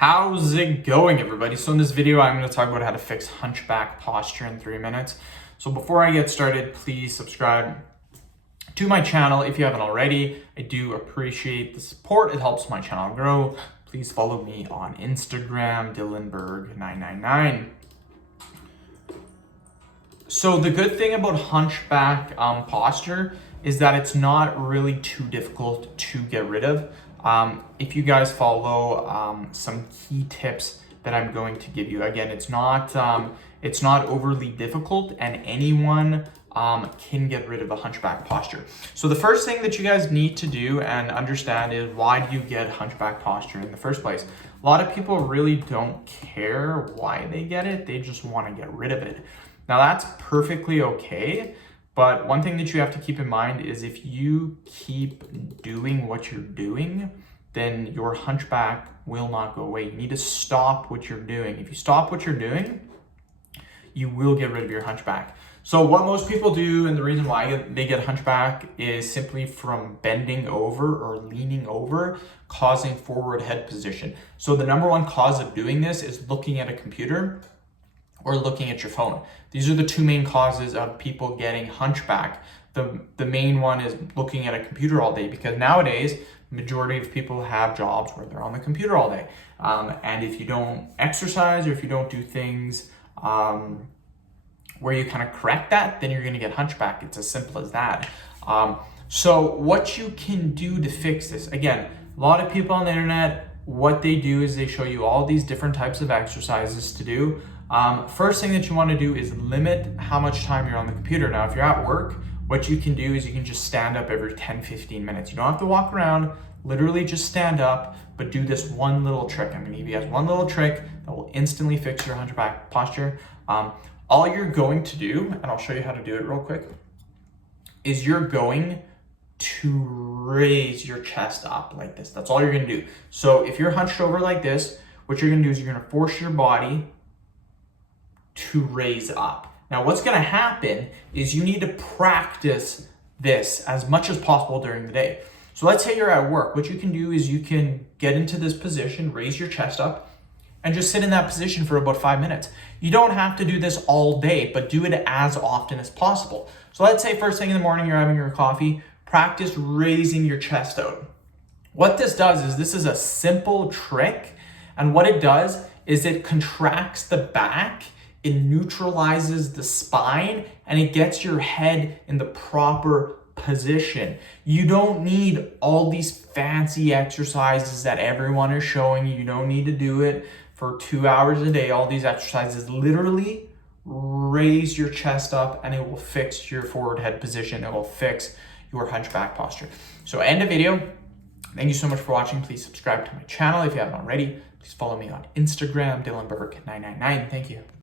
How's it going, everybody? So in this video, I'm going to talk about how to fix hunchback posture in 3 minutes. So before I get started, please subscribe to my channel if you haven't already. I do appreciate the support. It helps my channel grow. Please follow me on Instagram, Dylanberg999. So the good thing about hunchback posture is that it's not really too difficult to get rid of. If you guys follow some key tips that I'm going to give you, again, it's not overly difficult, and anyone can get rid of a hunchback posture. So the first thing that you guys need to do and understand is, why do you get hunchback posture in the first place? A lot of people really don't care why they get it. They just want to get rid of it. Now that's perfectly okay. But one thing that you have to keep in mind is, if you keep doing what you're doing, then your hunchback will not go away. You need to stop what you're doing. If you stop what you're doing, you will get rid of your hunchback. So what most people do, and the reason why they get hunchback, is simply from bending over or leaning over, causing forward head position. So the number one cause of doing this is looking at a computer or looking at your phone. These are the two main causes of people getting hunchback. The main one is looking at a computer all day, because nowadays, majority of people have jobs where they're on the computer all day. And if you don't exercise, or if you don't do things where you kind of correct that, then you're gonna get hunchback. It's as simple as that. So what you can do to fix this, again, a lot of people on the internet, what they do is they show you all these different types of exercises to do. First thing that you want to do is limit how much time you're on the computer. Now, if you're at work, what you can do is you can just stand up every 10-15 minutes. You don't have to walk around, literally just stand up, but do this one little trick. I'm going to give you guys one little trick that will instantly fix your hunchback posture. All you're going to do, and I'll show you how to do it real quick, is you're going to raise your chest up like this. That's all you're going to do. So if you're hunched over like this, what you're going to do is you're going to force your body to raise up. Now, what's going to happen is you need to practice this as much as possible during the day. So let's say you're at work. What you can do is you can get into this position, raise your chest up, and just sit in that position for about 5 minutes. You don't have to do this all day, but do it as often as possible. So let's say first thing in the morning, you're having your coffee, practice raising your chest out. What this does is, this is a simple trick, and what it does is it contracts the back, it neutralizes the spine, and it gets your head in the proper position. You don't need all these fancy exercises that everyone is showing you. You don't need to do it for 2 hours a day. All these exercises, literally raise your chest up, and it will fix your forward head position. It will fix your hunchback posture. So end the video. Thank you so much for watching. Please subscribe to my channel if you haven't already. Please follow me on Instagram, Dylanberg999. Thank you.